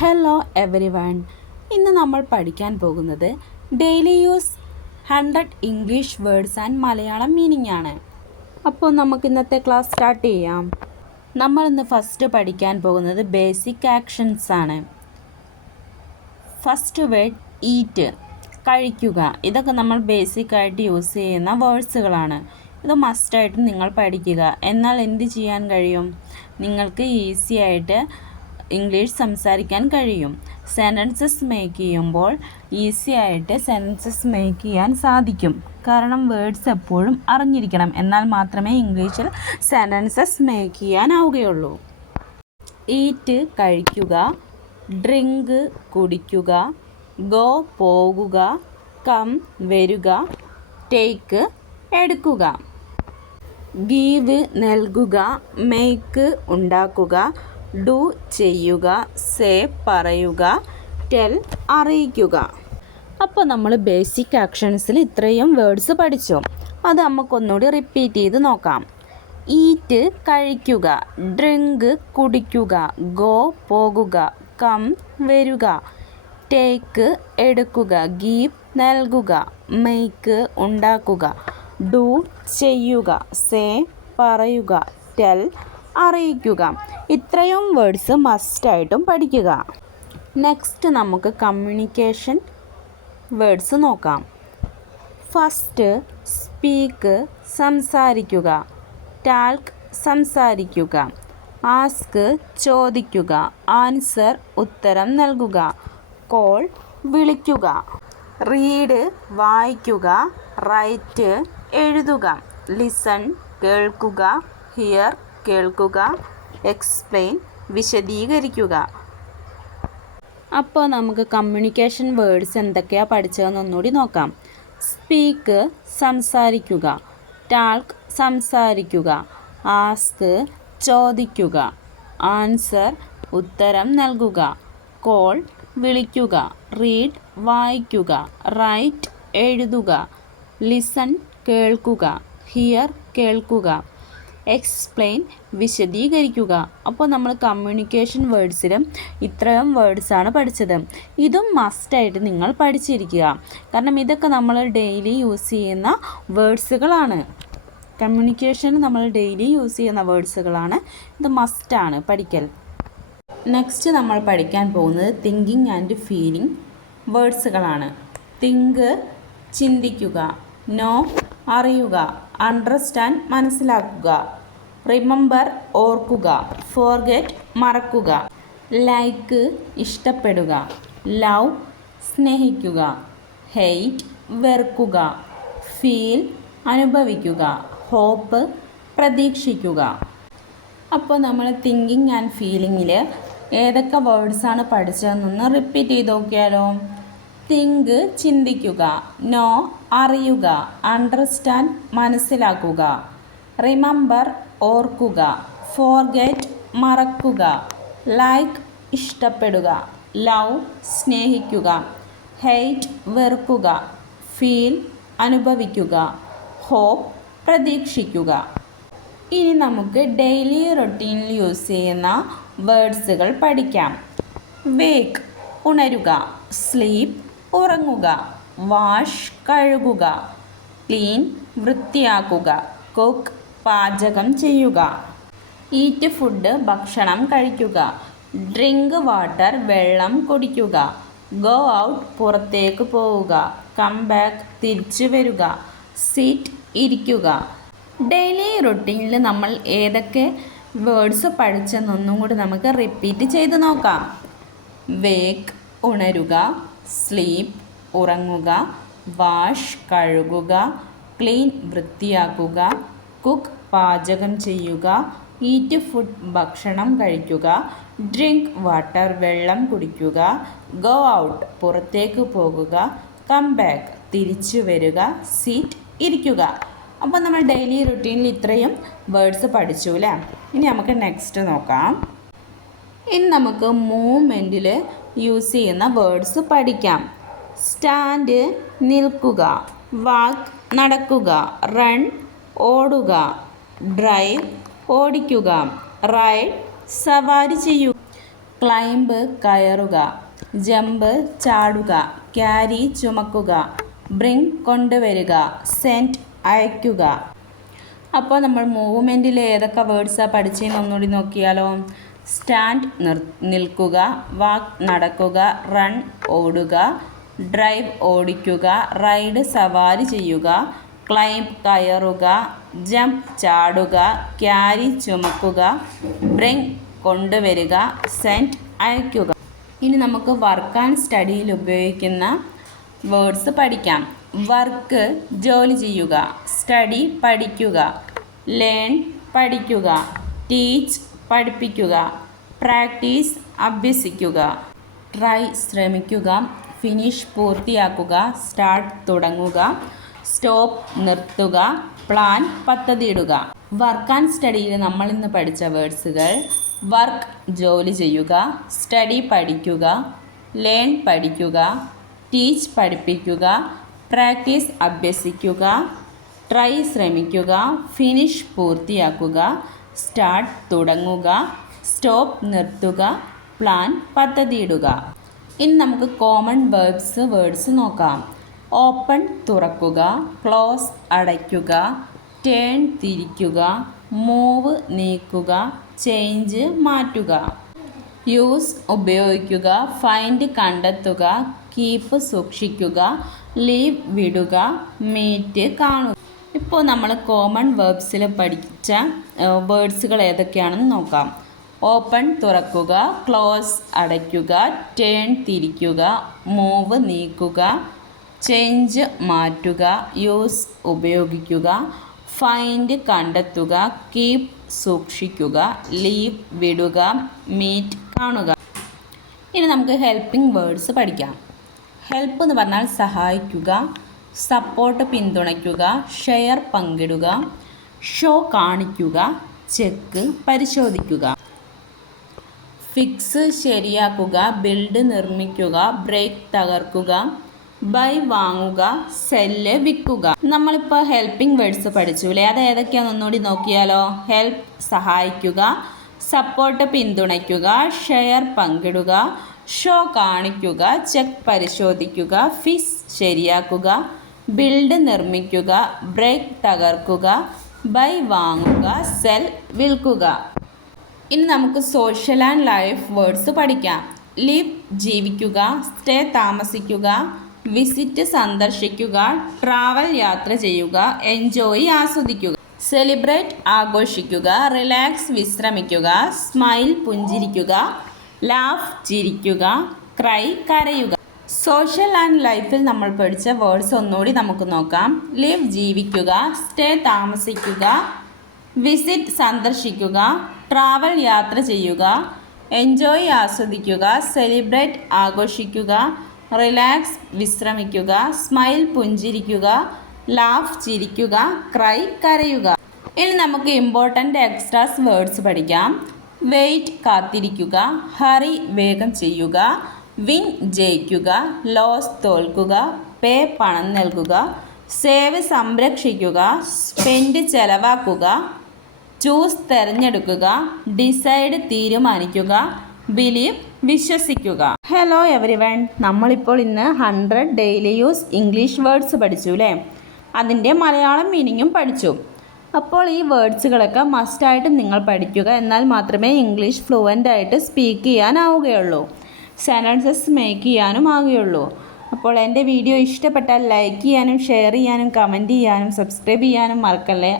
Hello every one. ഇന്ന് നമ്മൾ പഠിക്കാൻ പോകുന്നത് daily use 100 English words and Malayalam meaning ആണ്. അപ്പോൾ നമുക്ക് ഇന്നത്തെ ക്ലാസ് സ്റ്റാർട്ട് ചെയ്യാം. നമ്മൾ ഇന്ന് ഫസ്റ്റ് പഠിക്കാൻ പോകുന്നത് ബേസിക് ആക്ഷൻസ് ആണ്. ഫസ്റ്റ് വേർഡ് ഈറ്റ്, കഴിക്കുക. ഇതൊക്കെ നമ്മൾ ബേസിക്കായിട്ട് യൂസ് ചെയ്യുന്ന വേർഡ്സുകളാണ്. ഇത് മസ്റ്റായിട്ടും നിങ്ങൾ പഠിക്കുക. എന്നാൽ എന്ത് ചെയ്യാൻ കഴിയും? നിങ്ങൾക്ക് ഈസി ആയിട്ട് ഇംഗ്ലീഷ് സംസാരിക്കാൻ കഴിയും. സെൻറ്റൻസസ് മേക്ക് ചെയ്യുമ്പോൾ ഈസി ആയിട്ട് സെൻറ്റൻസസ് മേക്ക് ചെയ്യാൻ സാധിക്കും. കാരണം വേർഡ്സ് എപ്പോഴും അറിഞ്ഞിരിക്കണം. എന്നാൽ മാത്രമേ ഇംഗ്ലീഷിൽ സെൻറ്റൻസസ് മേക്ക് ചെയ്യാനാവുകയുള്ളൂ. ഈറ്റ് കഴിക്കുക, ഡ്രിങ്ക് കുടിക്കുക, ഗോ പോകുക, കം വരിക, ടേക്ക് എടുക്കുക, ഗീവ് നൽകുക, മേക്ക് ഉണ്ടാക്കുക, ഡു ചെയ്യുക, സേ പറയുക, ടെൽ അറിയിക്കുക. അപ്പോൾ നമ്മൾ ബേസിക് ആക്ഷൻസിൽ ഇത്രയും വേർഡ്സ് പഠിച്ചു. അത് നമുക്കൊന്നുകൂടി റിപ്പീറ്റ് ചെയ്ത് നോക്കാം. ഈറ്റ് കഴിക്കുക, ഡ്രിങ്ക് കുടിക്കുക, ഗോ പോകുക, കം വരിക, ടേക്ക് എടുക്കുക, ഗീവ് നൽകുക, മേക്ക് ഉണ്ടാക്കുക, ഡു ചെയ്യുക, സേ പറയുക, ടെൽ അറിയിക്കുക. ഇത്രയും വേർഡ്സ് മസ്റ്റായിട്ടും പഠിക്കുക. നെക്സ്റ്റ് നമുക്ക് കമ്മ്യൂണിക്കേഷൻ വേർഡ്സ് നോക്കാം. ഫസ്റ്റ് സ്പീക്ക് സംസാരിക്കുക, ടാൽക്ക് സംസാരിക്കുക, ആസ്ക് ചോദിക്കുക, ആൻസർ ഉത്തരം നൽകുക, കോൾ വിളിക്കുക, റീഡ് വായിക്കുക, റൈറ്റ് എഴുതുക, ലിസൺ കേൾക്കുക, ഹിയർ കേൾക്കുക, എക്സ്പ്ലെയിൻ വിശദീകരിക്കുക. അപ്പോൾ നമുക്ക് കമ്മ്യൂണിക്കേഷൻ വേർഡ്സ് എന്തൊക്കെയാണ് പഠിച്ചതെന്ന് ഒന്നുകൂടി നോക്കാം. സ്പീക്ക് സംസാരിക്കുക, ടാൽക്ക് സംസാരിക്കുക, ആസ്ക് ചോദിക്കുക, ആൻസർ ഉത്തരം നൽകുക, കോൾ വിളിക്കുക, റീഡ് വായിക്കുക, റൈറ്റ് എഴുതുക, ലിസൺ കേൾക്കുക, ഹിയർ കേൾക്കുക, എക്സ്പ്ലെയിൻ വിശദീകരിക്കുക. അപ്പോൾ നമ്മൾ കമ്മ്യൂണിക്കേഷൻ വേർഡ്സിലും ഇത്രയും വേർഡ്സാണ് പഠിച്ചത്. ഇതും മസ്റ്റായിട്ട് നിങ്ങൾ പഠിച്ചിരിക്കുക. കാരണം ഇതൊക്കെ നമ്മൾ ഡെയിലി യൂസ് ചെയ്യുന്ന വേർഡ്സുകളാണ്. കമ്മ്യൂണിക്കേഷൻ നമ്മൾ ഡെയിലി യൂസ് ചെയ്യുന്ന വേർഡ്സുകളാണ്. ഇത് മസ്റ്റാണ് പഠിക്കൽ. നെക്സ്റ്റ് നമ്മൾ പഠിക്കാൻ പോകുന്നത് തിങ്കിങ് ആൻഡ് ഫീലിംഗ് വേർഡ്സുകളാണ്. തിങ്ക് ചിന്തിക്കുക, നോ അറിയുക, അണ്ടർസ്റ്റാൻഡ് മനസ്സിലാക്കുക, റിമെമ്പർ ഓർക്കുക, ഫോർഗെറ്റ് മറക്കുക, ലൈക്ക് ഇഷ്ടപ്പെടുക, ലവ് സ്നേഹിക്കുക, ഹെയ്റ്റ് വെറുക്കുക, ഫീൽ അനുഭവിക്കുക, ഹോപ്പ് പ്രതീക്ഷിക്കുക. അപ്പോൾ നമ്മൾ തിങ്കിങ് ആൻഡ് ഫീലിങ്ങിൽ ഏതൊക്കെ വേർഡ്സാണ് പഠിച്ചതെന്നൊന്ന് റിപ്പീറ്റ് ചെയ്ത് നോക്കിയാലോ. തിങ്ക് ചിന്തിക്കുക, നോ അറിയുക, അണ്ടർസ്റ്റാൻഡ് മനസ്സിലാക്കുക, റിമെമ്പർ ഓർക്കുക, ഫോർഗെറ്റ് മറക്കുക, ലൈക്ക് ഇഷ്ടപ്പെടുക, ലവ് സ്നേഹിക്കുക, ഹെയ്റ്റ് വെറുക്കുക, ഫീൽ അനുഭവിക്കുക, ഹോപ്പ് പ്രതീക്ഷിക്കുക. ഇനി നമുക്ക് ഡെയിലി റൊട്ടീനിൽ യൂസ് ചെയ്യുന്ന വേർഡ്സുകൾ പഠിക്കാം. വേക്ക് ഉണരുക, സ്ലീപ്പ് ഉറങ്ങുക, വാഷ് കഴുകുക, ക്ലീൻ വൃത്തിയാക്കുക, കുക്ക് പാചകം ചെയ്യുക, ഈറ്റ് ഫുഡ് ഭക്ഷണം കഴിക്കുക, ഡ്രിങ്ക് വാട്ടർ വെള്ളം കുടിക്കുക, ഗോ ഔട്ട് പുറത്തേക്ക് പോവുക, കം ബാക്ക് തിരിച്ചു വരിക, സിറ്റ് ഇരിക്കുക. ഡെയിലി റൊട്ടീനിൽ നമ്മൾ ഏതൊക്കെ വേർഡ്സ് പഠിച്ചെന്നൊന്നും കൂടി നമുക്ക് റിപ്പീറ്റ് ചെയ്ത് നോക്കാം. വേക്ക് ഉണരുക, സ്ലീപ്പ് ഉറങ്ങുക, വാഷ് കഴുകുക, ക്ലീൻ വൃത്തിയാക്കുക, കുക്ക് പാചകം ചെയ്യുക, ഈറ്റ് ഫുഡ് ഭക്ഷണം കഴിക്കുക, ഡ്രിങ്ക് വാട്ടർ വെള്ളം കുടിക്കുക, ഗോ ഔട്ട് പുറത്തേക്ക് പോകുക, കം ബാക്ക് തിരിച്ചു വരിക, സീറ്റ് ഇരിക്കുക. അപ്പോൾ നമ്മൾ ഡെയിലി റുട്ടീനിൽ ഇത്രയും വേർഡ്സ് പഠിച്ചു അല്ലേ. ഇനി നമുക്ക് നെക്സ്റ്റ് നോക്കാം. ഇനി നമുക്ക് മൂവ്മെൻറ്റിൽ യൂസ് ചെയ്യുന്ന വേർഡ്സ് പഠിക്കാം. സ്റ്റാൻഡ് നിൽക്കുക, വാക്ക് നടക്കുക, റൺ ഓടുക, ഡ്രൈവ് ഓടിക്കുക, റൈഡ് സവാരി ചെയ്യുക, ക്ലൈംബ് കയറുക, ജമ്പ് ചാടുക, ക്യാരി ചുമക്കുക, ബ്രിങ് കൊണ്ടുവരിക, സെൻഡ് അയക്കുക. അപ്പോൾ നമ്മൾ മൂവ്മെൻറ്റിൽ ഏതൊക്കെ വേർഡ്സാണ് പഠിച്ചതെന്ന് ഒന്നുകൂടി നോക്കിയാലോ. സ്റ്റാൻഡ് നിൽക്കുക, വാക്ക് നടക്കുക, റൺ ഓടുക, ഡ്രൈവ് ഓടിക്കുക, റൈഡ് സവാരി ചെയ്യുക, ക്ലൈംബ് കയറുക, ജമ്പ് ചാടുക, ക്യാരി ചുമക്കുക, ബ്രിങ് കൊണ്ടുവരിക, സെൻഡ് അയക്കുക. ഇനി നമുക്ക് വർക്ക് ആൻഡ് സ്റ്റഡിയിൽ ഉപയോഗിക്കുന്ന വേർഡ്സ് പഠിക്കാം. വർക്ക് ജോലി ചെയ്യുക, സ്റ്റഡി പഠിക്കുക, ലേൺ പഠിക്കുക, ടീച്ച് പഠിപ്പിക്കുക, പ്രാക്ടീസ് അഭ്യസിക്കുക, ട്രൈ ശ്രമിക്കുക, ഫിനിഷ് പൂർത്തിയാക്കുക, സ്റ്റാർട്ട് തുടങ്ങുക, സ്റ്റോപ്പ് നിർത്തുക, പ്ലാൻ പദ്ധതിയിടുക. വർക്ക് ആൻഡ് സ്റ്റഡിയിൽ നമ്മൾ ഇന്ന് പഠിച്ച വേർഡ്സുകൾ: വർക്ക് ജോലി ചെയ്യുക, സ്റ്റഡി പഠിക്കുക, ലേൺ പഠിക്കുക, ടീച്ച് പഠിപ്പിക്കുക, പ്രാക്ടീസ് അഭ്യസിക്കുക, ട്രൈ ശ്രമിക്കുക, ഫിനിഷ് പൂർത്തിയാക്കുക, സ്റ്റാർട്ട് തുടങ്ങുക, സ്റ്റോപ്പ് നിർത്തുക, പ്ലാൻ പദ്ധതിയിടുക. ഇനി നമുക്ക് കോമൺ വേർഡ്സ് നോക്കാം. ഓപ്പൺ തുറക്കുക, ക്ലോസ് അടയ്ക്കുക, ടേൺ തിരിക്കുക, മൂവ് നീക്കുക, ചേഞ്ച് മാറ്റുക. യൂസ് ഉപയോഗിക്കുക, ഫൈൻഡ് കണ്ടെത്തുക, കീപ്പ് സൂക്ഷിക്കുക, ലീവ് വിടുക, മീറ്റ് കാണുക. ഇപ്പോൾ നമ്മൾ കോമൺ വേർബ്സിൽ പഠിച്ച വേർഡ്സുകൾ ഏതൊക്കെയാണെന്ന് നോക്കാം. ഓപ്പൺ തുറക്കുക, ക്ലോസ് അടയ്ക്കുക, ടേൺ തിരിക്കുക, മൂവ് നീക്കുക, ചേഞ്ച് മാറ്റുക, യൂസ് ഉപയോഗിക്കുക, ഫൈൻഡ് കണ്ടെത്തുക, കീപ്പ് സൂക്ഷിക്കുക, ലീവ് വിടുക, മീറ്റ് കാണുക. ഇനി നമുക്ക് ഹെൽപ്പിംഗ് വേർഡ്സ് പഠിക്കാം. ഹെൽപ്പ് എന്ന് പറഞ്ഞാൽ സഹായിക്കുക, സപ്പോർട്ട് പിന്തുണയ്ക്കുക, ഷെയർ പങ്കിടുക, ഷോ കാണിക്കുക, ചെക്ക് പരിശോധിക്കുക. ഫിക്സ് ശരിയാക്കുക, ബിൽഡ് നിർമ്മിക്കുക, ബ്രേക്ക് തകർക്കുക, ബൈ വാങ്ങുക, സെല്ല് വിൽക്കുക. നമ്മളിപ്പോൾ ഹെൽപ്പിംഗ് വേർഡ്സ് പഠിച്ചു അല്ലേ? അത് ഏതൊക്കെയാണെന്ന് ഒന്നുകൂടി നോക്കിയാലോ. ഹെൽപ്പ് സഹായിക്കുക, സപ്പോർട്ട് പിന്തുണയ്ക്കുക, ഷെയർ പങ്കിടുക, ഷോ കാണിക്കുക, ചെക്ക് പരിശോധിക്കുക, ഫിക്സ് ശരിയാക്കുക, ബിൽഡ് നിർമ്മിക്കുക, ബ്രേക്ക് തകർക്കുക, ബൈ വാങ്ങുക, സെൽ വിൽക്കുക. ഇനി നമുക്ക് സോഷ്യൽ ആൻഡ് ലൈഫ് വേർഡ്സ് പഠിക്കാം. ലിവ് ജീവിക്കുക, സ്റ്റേ താമസിക്കുക, വിസിറ്റ് സന്ദർശിക്കുക, ട്രാവൽ യാത്ര ചെയ്യുക, എൻജോയ് ആസ്വദിക്കുക, സെലിബ്രേറ്റ് ആഘോഷിക്കുക, റിലാക്സ് വിശ്രമിക്കുക, സ്മൈൽ പുഞ്ചിരിക്കുക, ലാഫ് ചിരിക്കുക, ക്രൈ കരയുക. സോഷ്യൽ ആൻഡ് ലൈഫിൽ നമ്മൾ പഠിച്ച വേർഡ്സ് ഒന്നുകൂടി നമുക്ക് നോക്കാം. ലിവ് ജീവിക്കുക, സ്റ്റേ താമസിക്കുക, വിസിറ്റ് സന്ദർശിക്കുക, ട്രാവൽ യാത്ര ചെയ്യുക, എൻജോയ് ആസ്വദിക്കുക, സെലിബ്രേറ്റ് ആഘോഷിക്കുക, റിലാക്സ് വിശ്രമിക്കുക, സ്മൈൽ പുഞ്ചിരിക്കുക, ലാഫ് ചിരിക്കുക, ക്രൈ കരയുക. ഇനി നമുക്ക് ഇമ്പോർട്ടൻ്റ് എക്സ്ട്രാസ് വേർഡ്സ് പഠിക്കാം. വെയിറ്റ് കാത്തിരിക്കുക, ഹറി വേഗം ചെയ്യുക, വിൻ ജയിക്കുക, ലോസ് തോൽക്കുക, പേ പണം നൽകുക, സേവ് സംരക്ഷിക്കുക, സ്പെൻഡ് ചെലവാക്കുക, ചൂസ് തിരഞ്ഞെടുക്കുക, ഡിസൈഡ് തീരുമാനിക്കുക, ബിലീവ് വിശ്വസിക്കുക. ഹലോ എവരിവൺ, നമ്മളിപ്പോൾ ഇന്ന് 100 ഡെയിലി യൂസ് ഇംഗ്ലീഷ് വേർഡ്സ് പഠിച്ചു അല്ലേ? അതിൻ്റെ മലയാളം മീനിങ്ങും പഠിച്ചു. അപ്പോൾ ഈ വേർഡ്സുകളൊക്കെ മസ്റ്റായിട്ട് നിങ്ങൾ പഠിക്കുക. എന്നാൽ മാത്രമേ ഇംഗ്ലീഷ് ഫ്ലുവൻ്റ് ആയിട്ട് സ്പീക്ക് ചെയ്യാനാവുകയുള്ളൂ, സെൻറ്റൻസസ് മേക്ക് ചെയ്യാനും ആവുകയുള്ളൂ. അപ്പോൾ എൻ്റെ വീഡിയോ ഇഷ്ടപ്പെട്ടാൽ ലൈക്ക് ചെയ്യാനും ഷെയർ ചെയ്യാനും കമൻറ്റ് ചെയ്യാനും സബ്സ്ക്രൈബ് ചെയ്യാനും മറക്കല്ലേ.